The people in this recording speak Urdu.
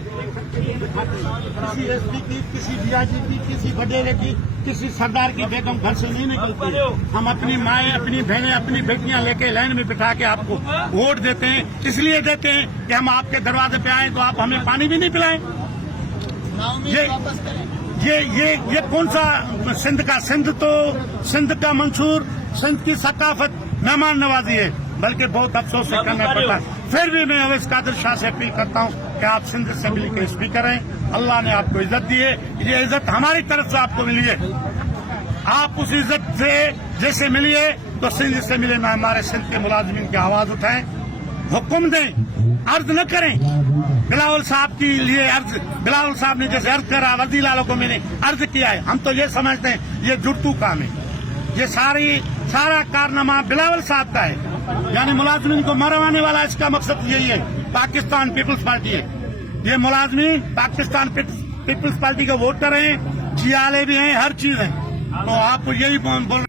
کسی ایس پی کی، کسی ڈی آئی جی کی، کسی وڈیرے کی، کسی سردار کی بیگم گھر سے نہیں نکلتی. ہم اپنی مائیں، اپنی بہنیں، اپنی بیٹیاں لے کے لائن میں بٹھا کے آپ کو ووٹ دیتے ہیں. اس لیے دیتے ہیں کہ ہم آپ کے دروازے پہ آئیں تو آپ ہمیں پانی بھی نہیں پلائیں. یہ کون سا سندھ کا منشور، سندھ کی ثقافت مہمان نوازی ہے. بلکہ بہت افسوس سے کرنا پڑتا ہے. پھر بھی میں اویس قادر شاہ سے اپیل کرتا ہوں کہ آپ سندھ اسمبلی کے اسپیکر ہیں. اللہ نے آپ کو عزت دی ہے. یہ عزت ہماری طرف سے آپ کو ملی ہے. آپ اس عزت سے جیسے ملی ہے تو سندھ اسمبلی میں ہمارے سندھ کے ملازمین کی آواز اٹھائیں، حکم دیں، عرض نہ کریں. بلاول صاحب کے لیے عرض، بلاول صاحب نے جیسے عرض کرا، وزیر اعلیٰ کو میں نے عرض کیا ہے. ہم تو یہ سمجھتے ہیں یہ جٹو کام ہے. یہ سارا کارنامہ بلاول صاحب کا ہے. یعنی ملازمین کو مروانے والا اس کا مقصد یہی ہے. پاکستان پیپلز پارٹی ہے. یہ ملازمین پاکستان پیپلز پارٹی کے ووٹر ہیں، جیالے بھی ہیں، ہر چیز ہیں. تو آپ کو یہی بول